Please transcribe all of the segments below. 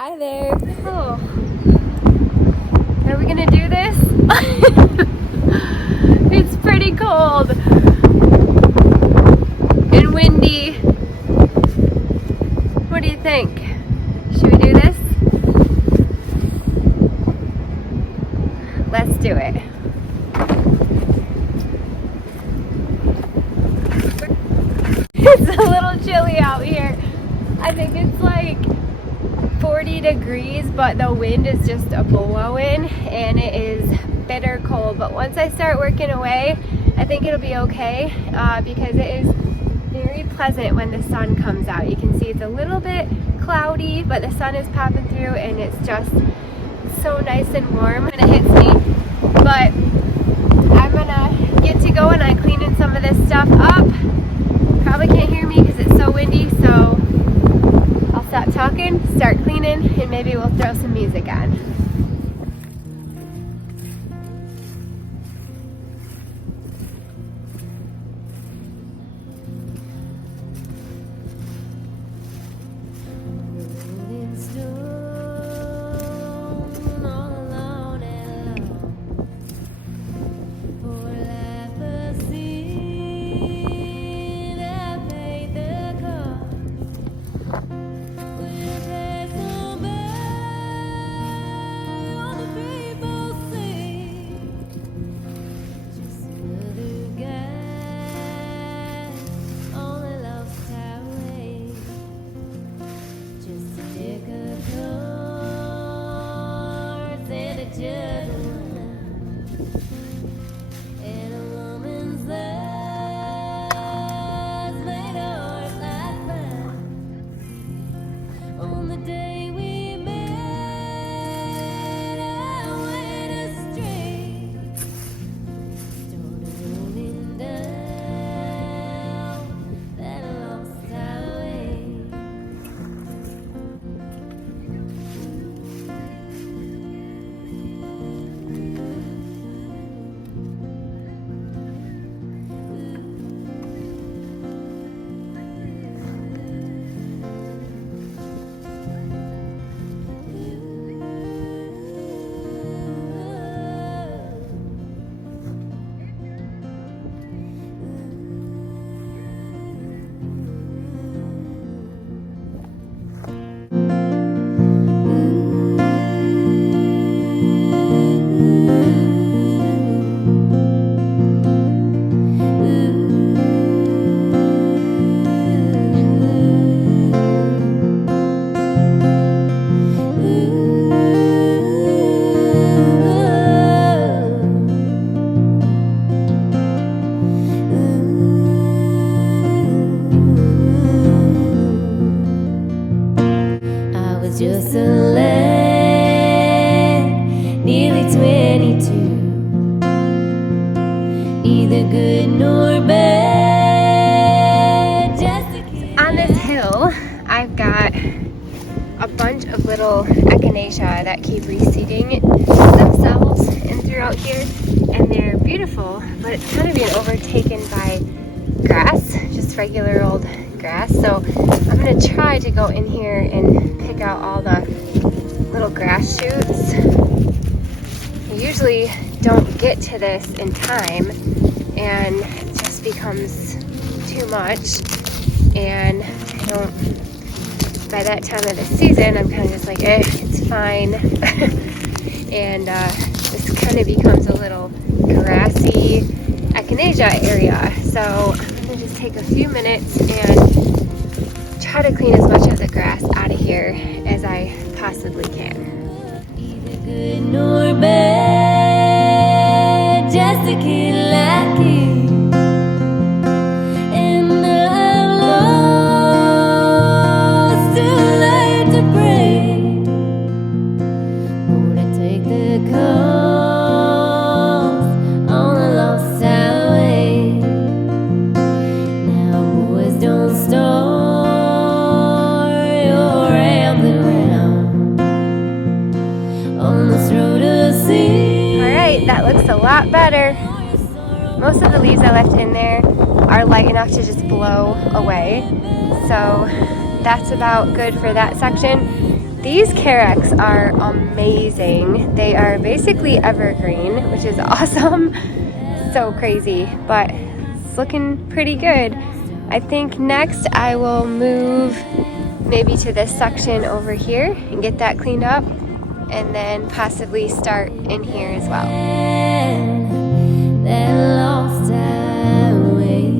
Hi there. Oh, are we gonna do this? It's pretty cold and windy. What do you think? Should we do this? Let's do it. It's a little chilly out here. I think it's like 40 degrees, but the wind is just a blowing and it is bitter cold. But once I start working away, I think it'll be okay because it is very pleasant when the sun comes out. You can see it's a little bit cloudy, but the sun is popping through and it's just so nice and warm when it hits me. But I'm gonna get to going on cleaning some of this stuff up. Probably can't hear me because it's so windy, so I'll stop talking, start cleaning, and maybe we'll throw some music on. Just a lad, nearly 22, neither good nor bad, just a kid. On this hill, I've got a bunch of little echinacea that keep reseeding themselves and throughout here, and they're beautiful, but it's kind of being overtaken by grass, just regular old grass. So I'm gonna try to go in here and pick out all the little grass shoots. I usually don't get to this in time and it just becomes too much, and I don't, by that time of the season I'm kind of just like, it's fine. And this kind of becomes a little grassy echinacea area. So I'm gonna just take a few minutes and try to clean as much of the grass out of here as I possibly can. Neither good nor bad, just a kid like you. And I'm lost, too late to pray, or to take the calls on the lost highway. Now boys don't start your rambling round on this road of sea. Alright, that looks a lot better. Most of the leaves I left in there are light enough to just blow away. So that's about good for that section. These Carex are amazing. They are basically evergreen, which is awesome. So crazy, but it's looking pretty good. I think next I will move maybe to this section over here and get that cleaned up, and then possibly start in here as well. That lost highway.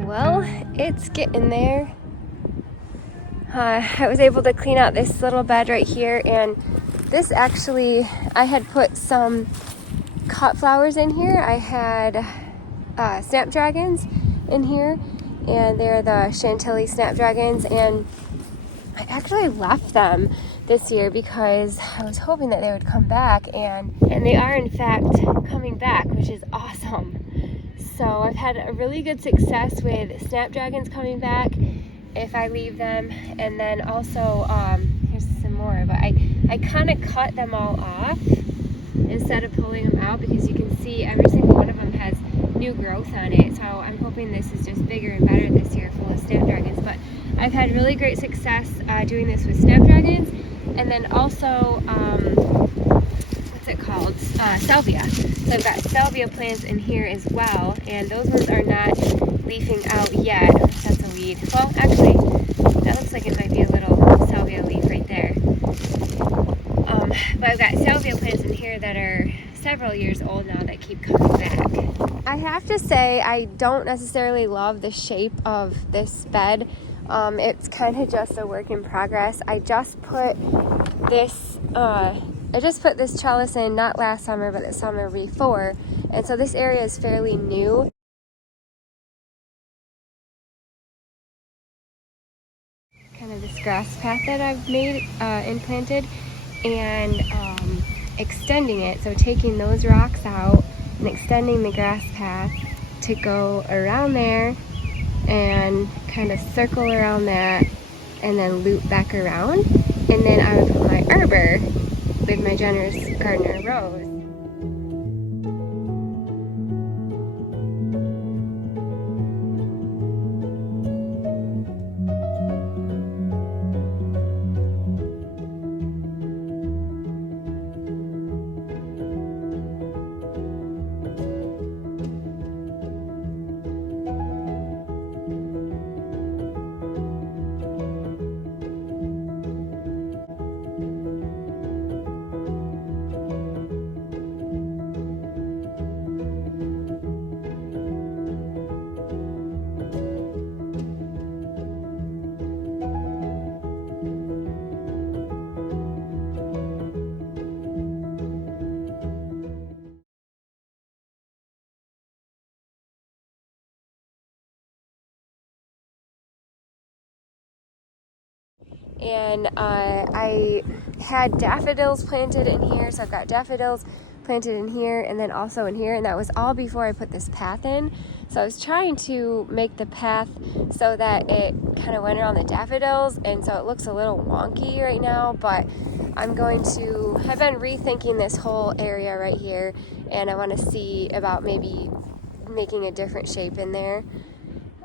Well, it's getting there. I was able to clean out this little bed right here, and this actually, I had put some cut flowers in here. I had snapdragons in here, and they're the Chantilly snapdragons, and I actually left them this year because I was hoping that they would come back, and they are in fact coming back, which is awesome. So I've had a really good success with snapdragons coming back if I leave them. And then also, here's some more, but I kind of cut them all off instead of pulling them out, because you can see every single one of them has new growth on it. So I'm hoping this is just bigger and better this year, full of snapdragons. But I've had really great success doing this with snapdragons. And then also, what's it called? Salvia. So I've got salvia plants in here as well, and those ones are not leafing out yet. That's a weed. Well, actually, that looks like it might be a little salvia leaf right there. But I've got salvia plants in here that are several years old now that keep coming back. I have to say, I don't necessarily love the shape of this bed. It's kind of just a work in progress. I just put this trellis in not last summer, but the summer before, and so this area is fairly new. Kind of this grass path that I've made and planted, and extending it, so taking those rocks out and extending the grass path to go around there and kind of circle around that and then loop back around, and then I would put my arbor with my generous gardener rose. And I had daffodils planted in here, so I've got daffodils planted in here and then also in here, and that was all before I put this path in. So I was trying to make the path so that it kind of went around the daffodils, and so it looks a little wonky right now, but I've been rethinking this whole area right here, and I want to see about maybe making a different shape in there.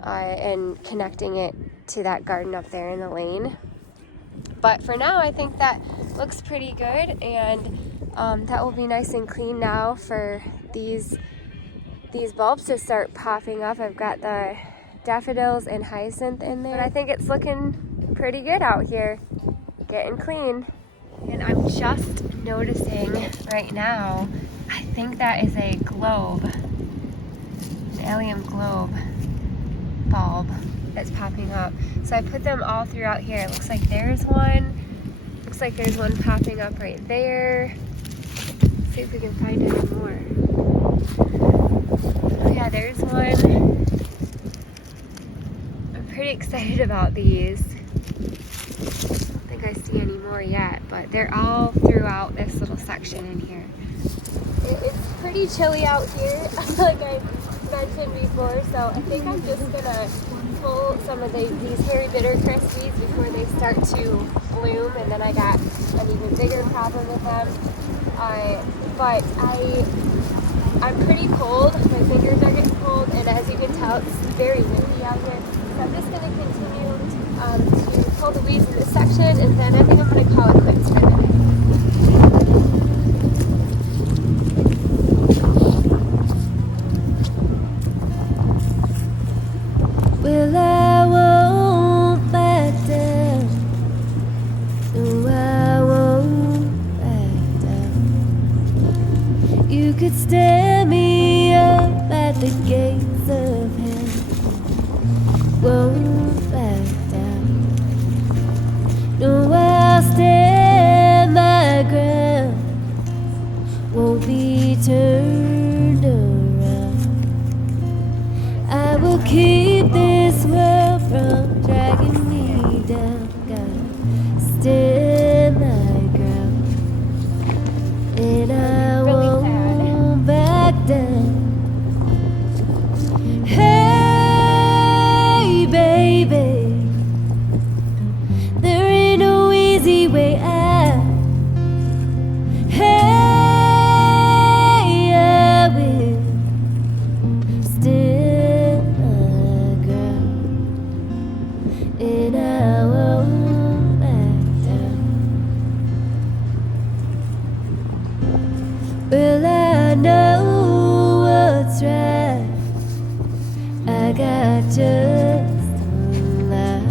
and connecting it to that garden up there in the lane. But for now, I think that looks pretty good, and that will be nice and clean now for these bulbs to start popping up. I've got the daffodils and hyacinth in there. But I think it's looking pretty good out here, getting clean. And I'm just noticing right now, I think that is a globe, an allium globe bulb that's popping up. So I put them all throughout here. It looks like there's one. Looks like there's one popping up right there. Let's see if we can find any more. Oh yeah, there's one. I'm pretty excited about these. I don't think I see any more yet, but they're all throughout this little section in here. It's pretty chilly out here, like I mentioned before, so I think I'm just gonna pull some of these Hairy Bitter Crispies before they start to bloom, and then I got an even bigger problem with them. But I'm pretty cold, my fingers are getting cold, and as you can tell, it's very windy out here. So I'm just gonna continue to pull the weeds in this section, and then I think I'm gonna call it quits for the day. Well, I won't back down. No, I won't back down. You could stand me up at the gates of hell. Won't back down. No, I'll stand my ground. Won't be turned around. I will keep this world from dragging me down. Gotta stand my ground, and I won't back down. Hey, baby, there ain't no easy way out. Hey, I will stand my ground, and I won't back down. Well, I know what's right. I got just one life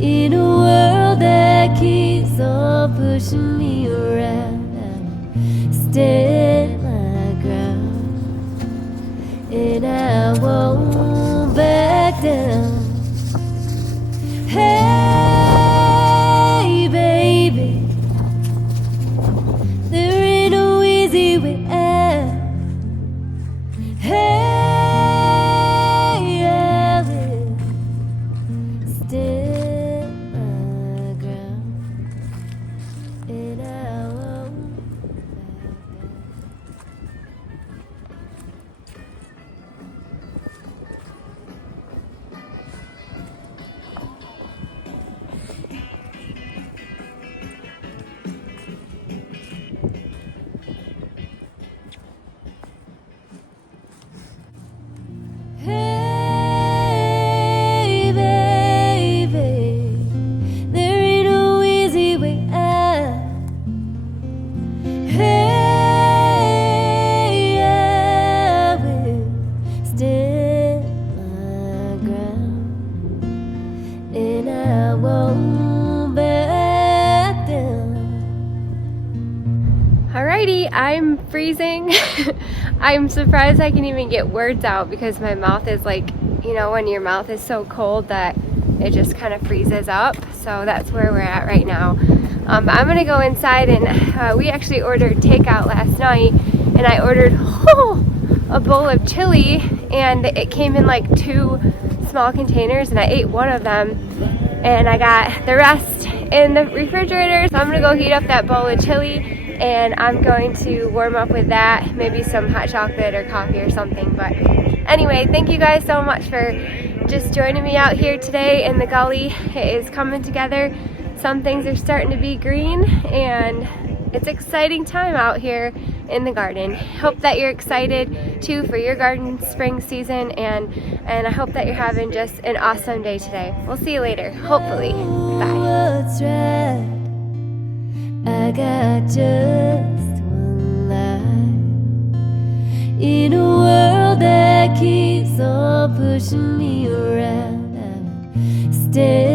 in a world that keeps on pushing me around. I stand my ground, and I won't back down. Hey, baby, there ain't no easy way out. Hey, I will stand my ground, and I won't back down. Hey, baby, there ain't no easy way out. Hey, I will stand my ground, and I won't back down. Alrighty, I'm freezing. I'm surprised I can even get words out because my mouth is like, you know, when your mouth is so cold that it just kind of freezes up. So that's where we're at right now. But I'm gonna go inside, and we actually ordered takeout last night, and I ordered a bowl of chili, and it came in like 2 small containers, and I ate one of them, and I got the rest in the refrigerator. So I'm gonna go heat up that bowl of chili, and I'm going to warm up with that, maybe some hot chocolate or coffee or something. But anyway, thank you guys so much for just joining me out here today in the gully. It is coming together. Some things are starting to be green, and it's exciting time out here. in the garden. Hope that you're excited too for your garden spring season, and I hope that you're having just an awesome day today. We'll see you later, hopefully. Bye. What's right? I got just one life in a world that keeps on pushing me around. I would stay